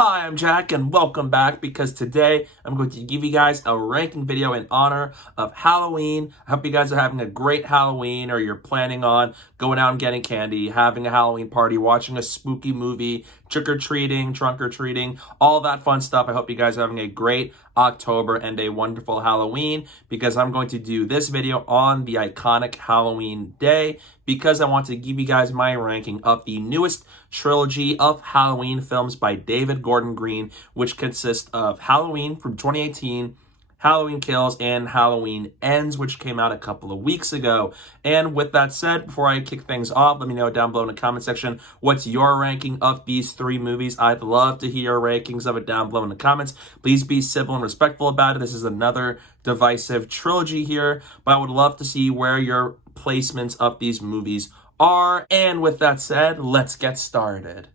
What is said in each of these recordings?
Hi, I'm Jack and welcome back because today I'm going to give you guys a ranking video in honor of Halloween. I hope you guys are having a great Halloween or you're planning on going out and getting candy, having a Halloween party, watching a spooky movie, trick-or-treating, trunk-or-treating, all that fun stuff. I hope you guys are having a great October and a wonderful Halloween because I'm going to do this video on the iconic Halloween day because I want to give you guys my ranking of the newest trilogy of Halloween films by David Gordon Green, which consists of Halloween from 2018, Halloween Kills, and Halloween Ends, which came out a couple of weeks ago. And with that said, before I kick things off, let me know down below in the comment section what's your ranking of these three movies. I'd love to hear your rankings of it down below in the comments. Please be civil and respectful about it. This is another divisive trilogy here, but I would love to see where your placements of these movies are. And with that said, let's get started.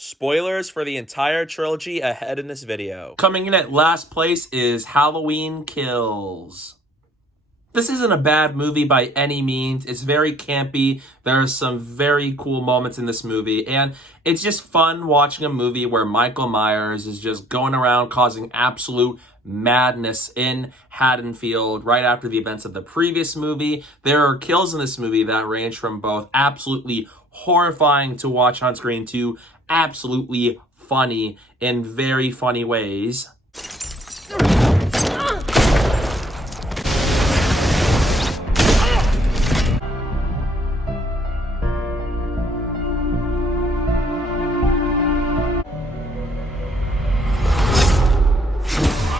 Spoilers for the entire trilogy ahead in this video. Coming in at last place is Halloween Kills. This isn't a bad movie by any means. It's very campy. There are some very cool moments in this movie, and it's just fun watching a movie where Michael Myers is just going around causing absolute madness in Haddonfield right after the events of the previous movie. There are kills in this movie that range from both absolutely horrifying to watch on screen to absolutely funny in very funny ways.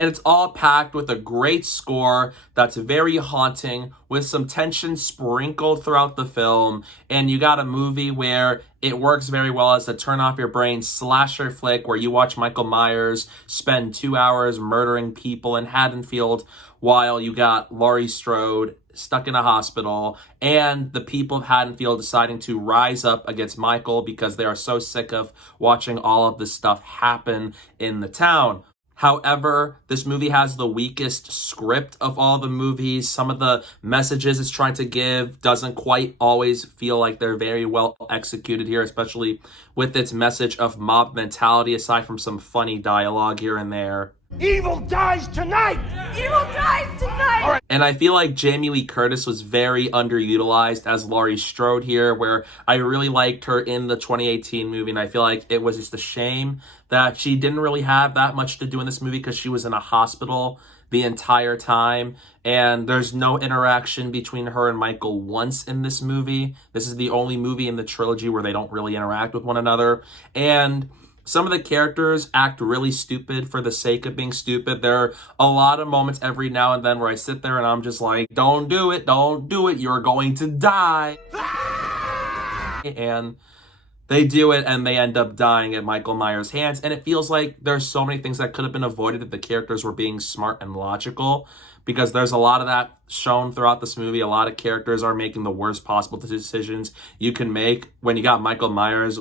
And it's all packed with a great score that's very haunting, with some tension sprinkled throughout the film. And you got a movie where it works very well as a turn-off-your-brain slasher flick where you watch Michael Myers spend 2 hours murdering people in Haddonfield while you got Laurie Strode stuck in a hospital, and the people of Haddonfield deciding to rise up against Michael because they are so sick of watching all of this stuff happen in the town. However, this movie has the weakest script of all the movies. Some of the messages it's trying to give doesn't quite always feel like they're very well executed here, especially with its message of mob mentality, aside from some funny dialogue here and there. Evil dies tonight! Evil dies tonight! All right. And I feel like Jamie Lee Curtis was very underutilized as Laurie Strode here, where I really liked her in the 2018 movie, and I feel like it was just a shame that she didn't really have that much to do in this movie because she was in a hospital the entire time, and there's no interaction between her and Michael once in this movie. This is the only movie in the trilogy where they don't really interact with one another, and some of the characters act really stupid for the sake of being stupid. There are a lot of moments every now and then where I sit there and I'm just like, don't do it, you're going to die. And they do it and they end up dying at Michael Myers' hands. And it feels like there's so many things that could have been avoided if the characters were being smart and logical, because there's a lot of that shown throughout this movie. A lot of characters are making the worst possible decisions you can make when you got Michael Myers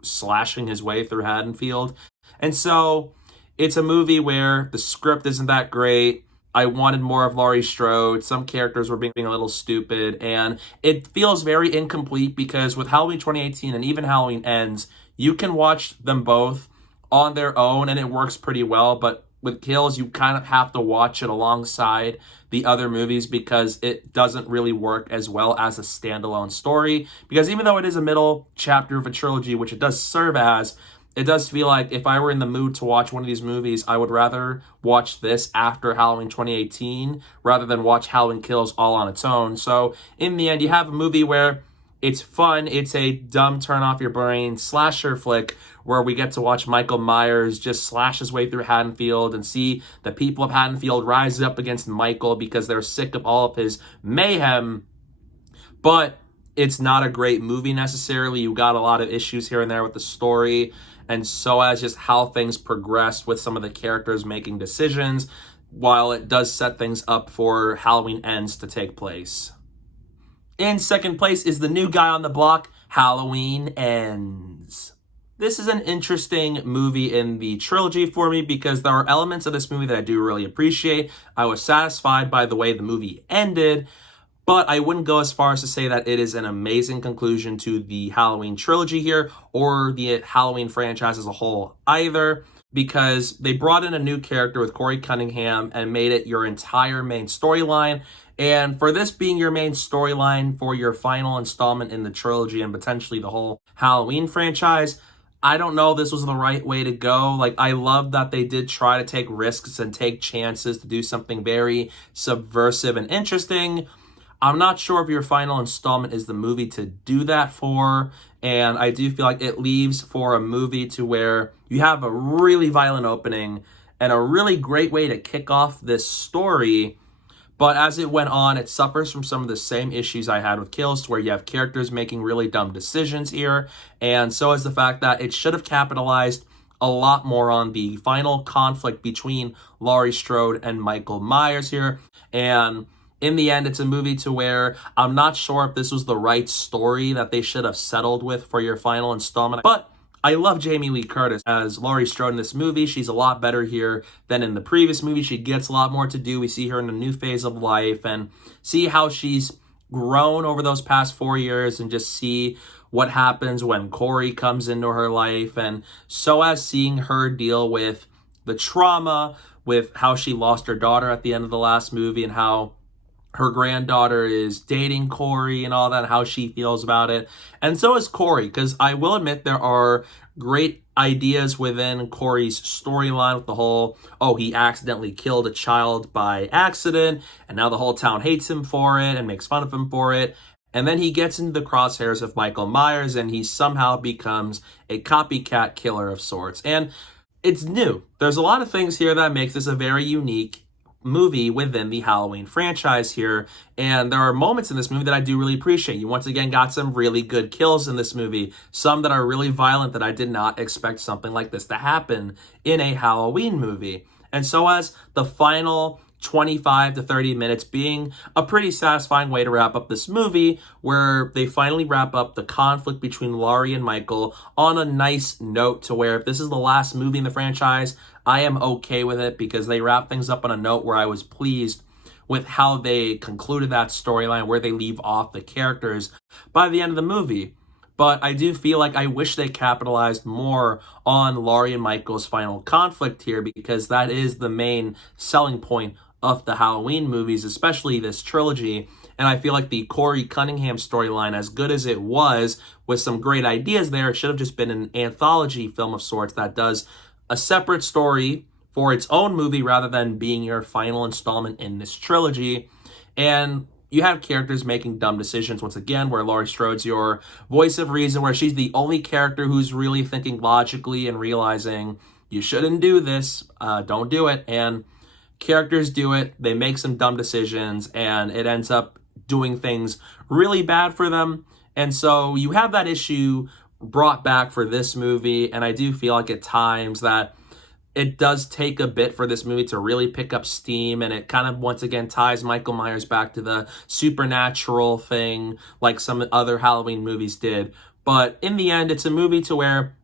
slashing his way through Haddonfield. And so it's a movie where the script isn't that great. I wanted more of Laurie Strode. Some characters were being a little stupid, and it feels very incomplete because with Halloween 2018 and even Halloween Ends, you can watch them both on their own and it works pretty well, but with Kills, you kind of have to watch it alongside the other movies because it doesn't really work as well as a standalone story. Because even though it is a middle chapter of a trilogy, which it does serve as, it does feel like if I were in the mood to watch one of these movies, I would rather watch this after Halloween 2018 rather than watch Halloween Kills all on its own. So in the end, you have a movie where it's fun. It's a dumb turn-off-your-brain slasher flick where we get to watch Michael Myers just slash his way through Haddonfield and see the people of Haddonfield rise up against Michael because they're sick of all of his mayhem. But it's not a great movie necessarily. You got a lot of issues here and there with the story, and so as just how things progress with some of the characters making decisions, while it does set things up for Halloween Ends to take place. In second place is the new guy on the block, Halloween Ends. This is an interesting movie in the trilogy for me because there are elements of this movie that I do really appreciate. I was satisfied by the way the movie ended, But I wouldn't go as far as to say that it is an amazing conclusion to the Halloween trilogy here or the Halloween franchise as a whole either, because they brought in a new character with Corey Cunningham and made it your entire main storyline. And for this being your main storyline for your final installment in the trilogy and potentially the whole Halloween franchise, I don't know if this was the right way to go. Like, I love that they did try to take risks and take chances to do something very subversive and interesting. I'm not sure if your final installment is the movie to do that for, and I do feel like it leaves for a movie to where you have a really violent opening and a really great way to kick off this story, but as it went on, it suffers from some of the same issues I had with Kills, where you have characters making really dumb decisions here, and so is the fact that it should have capitalized a lot more on the final conflict between Laurie Strode and Michael Myers here, and in the end, it's a movie to where I'm not sure if this was the right story that they should have settled with for your final installment. But I love Jamie Lee Curtis as Laurie Strode in this movie. She's a lot better here than in the previous movie. She gets a lot more to do. We see her in a new phase of life and see how she's grown over those past 4 years and just see what happens when Corey comes into her life. And so as seeing her deal with the trauma, with how she lost her daughter at the end of the last movie and how her granddaughter is dating Corey and all that, how she feels about it. And so is Corey, because I will admit there are great ideas within Corey's storyline with the whole, oh, he accidentally killed a child by accident, and now the whole town hates him for it and makes fun of him for it. And then he gets into the crosshairs of Michael Myers, and he somehow becomes a copycat killer of sorts. And it's new. There's a lot of things here that makes this a very unique movie within the Halloween franchise here, and there are moments in this movie that I do really appreciate. You once again got some really good kills in this movie, some that are really violent that I did not expect something like this to happen in a Halloween movie. And so as the final 25 to 30 minutes being a pretty satisfying way to wrap up this movie, where they finally wrap up the conflict between Laurie and Michael on a nice note, to where if this is the last movie in the franchise, I am okay with it, because they wrap things up on a note where I was pleased with how they concluded that storyline, where they leave off the characters by the end of the movie. But I do feel like I wish they capitalized more on Laurie and Michael's final conflict here, because that is the main selling point of the Halloween movies, especially this trilogy. And I feel like the Corey Cunningham storyline, as good as it was, with some great ideas there, it should have just been an anthology film of sorts that does a separate story for its own movie rather than being your final installment in this trilogy. And you have characters making dumb decisions once again, where Laurie Strode's your voice of reason, where she's the only character who's really thinking logically and realizing you shouldn't do this, don't do it. And characters do it, they make some dumb decisions, and it ends up doing things really bad for them. And so you have that issue brought back for this movie, and I do feel like at times that it does take a bit for this movie to really pick up steam, and it kind of once again ties Michael Myers back to the supernatural thing like some other Halloween movies did. But in the end, it's a movie to where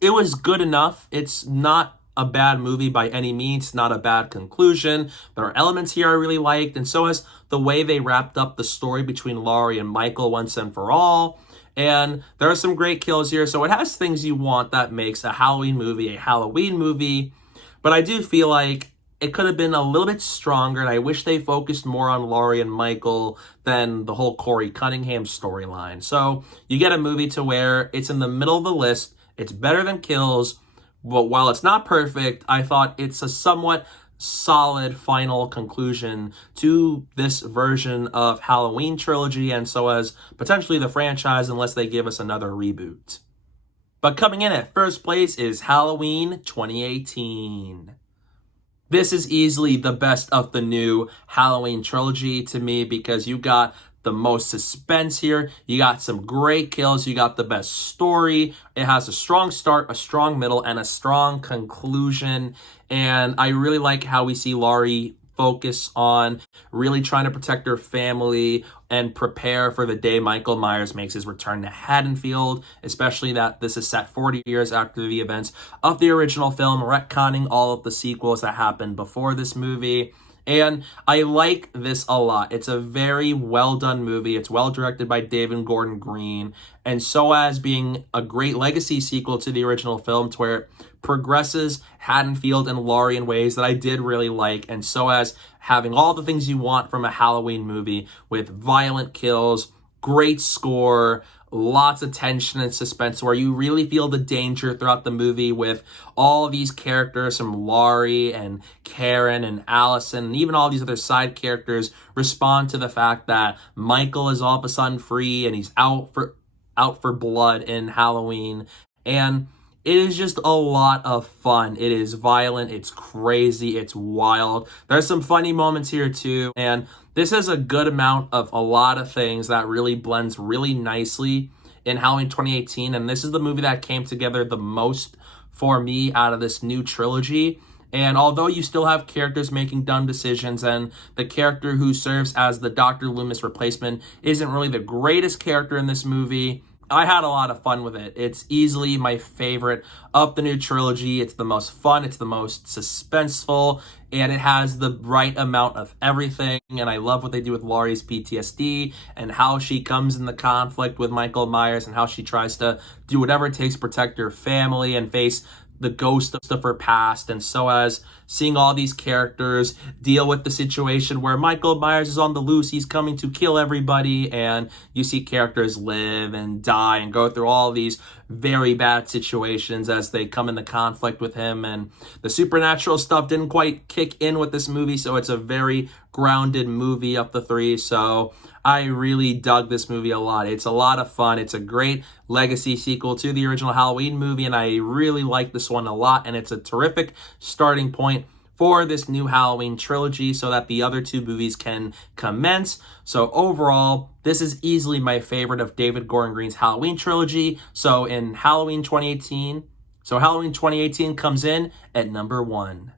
it was good enough. It's not a bad movie by any means, not a bad conclusion. There are elements here I really liked, and so is the way they wrapped up the story between Laurie and Michael once and for all. And there are some great kills here, so it has things you want that makes a Halloween movie. But I do feel like it could have been a little bit stronger, and I wish they focused more on Laurie and Michael than the whole Corey Cunningham storyline. So you get a movie to where it's in the middle of the list, it's better than Kills, but while it's not perfect, I thought it's a somewhat solid final conclusion to this version of Halloween trilogy, and so as potentially the franchise, unless they give us another reboot. But coming in at first place is Halloween 2018. This is easily the best of the new Halloween trilogy to me, because you got the most suspense here. You got some great kills. You got the best story. It has a strong start, a strong middle, and a strong conclusion. And I really like how we see Laurie focus on really trying to protect her family and prepare for the day Michael Myers makes his return to Haddonfield, especially that this is set 40 years after the events of the original film, retconning all of the sequels that happened before this movie. And I like this a lot. It's a very well done movie. It's well directed by David Gordon Green. And so as being a great legacy sequel to the original film to where it progresses Haddonfield and Laurie in ways that I did really like. And so as having all the things you want from a Halloween movie with violent kills, great score, lots of tension and suspense where you really feel the danger throughout the movie with all these characters from Laurie and Karen and Allison and even all these other side characters respond to the fact that Michael is all of a sudden free and he's out for blood in Halloween. And it is just a lot of fun. It is violent, it's crazy, it's wild. There's some funny moments here too, and this has a good amount of a lot of things that really blends really nicely in Halloween 2018, and this is the movie that came together the most for me out of this new trilogy. And although you still have characters making dumb decisions, and the character who serves as the Dr. Loomis replacement isn't really the greatest character in this movie, I had a lot of fun with it. It's easily my favorite of the new trilogy. It's the most fun, it's the most suspenseful, and it has the right amount of everything. And I love what they do with Laurie's PTSD and how she comes in the conflict with Michael Myers and how she tries to do whatever it takes to protect her family and face the ghost of her past. And so as seeing all these characters deal with the situation where Michael Myers is on the loose, he's coming to kill everybody, and you see characters live and die and go through all these very bad situations as they come into conflict with him. And the supernatural stuff didn't quite kick in with this movie, so it's a very grounded movie of the three. So I really dug this movie a lot. It's a lot of fun. It's a great legacy sequel to the original Halloween movie, and I really like this one a lot. And it's a terrific starting point for this new Halloween trilogy so that the other two movies can commence. So overall, this is easily my favorite of David Gordon Green's Halloween trilogy. So Halloween 2018 comes in at number 1.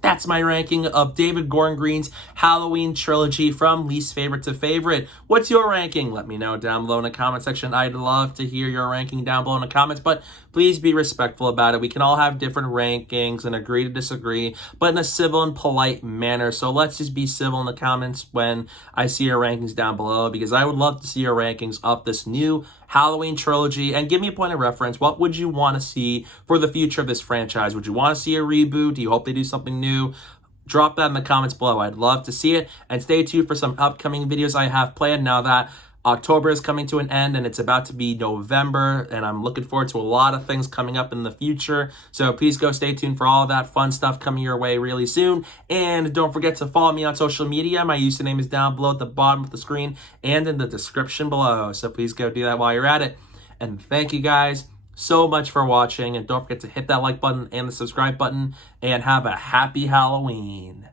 That's my ranking of David Gordon Green's Halloween trilogy from least favorite to favorite. What's your ranking? Let me know down below in the comment section. I'd love to hear your ranking down below in the comments, but please be respectful about it. We can all have different rankings and agree to disagree, but in a civil and polite manner. So let's just be civil in the comments when I see your rankings down below, because I would love to see your rankings of this new Halloween trilogy. And give me a point of reference. What would you want to see for the future of this franchise? Would you want to see a reboot? Do you hope they do something new? Drop that in the comments below. I'd love to see it. And stay tuned for some upcoming videos I have planned now that October is coming to an end and it's about to be November, and I'm looking forward to a lot of things coming up in the future. So please go stay tuned for all of that fun stuff coming your way really soon. And don't forget to follow me on social media. My username is down below at the bottom of the screen and in the description below. So please go do that while you're at it. And thank you guys so much for watching. And don't forget to hit that like button and the subscribe button. And have a happy Halloween.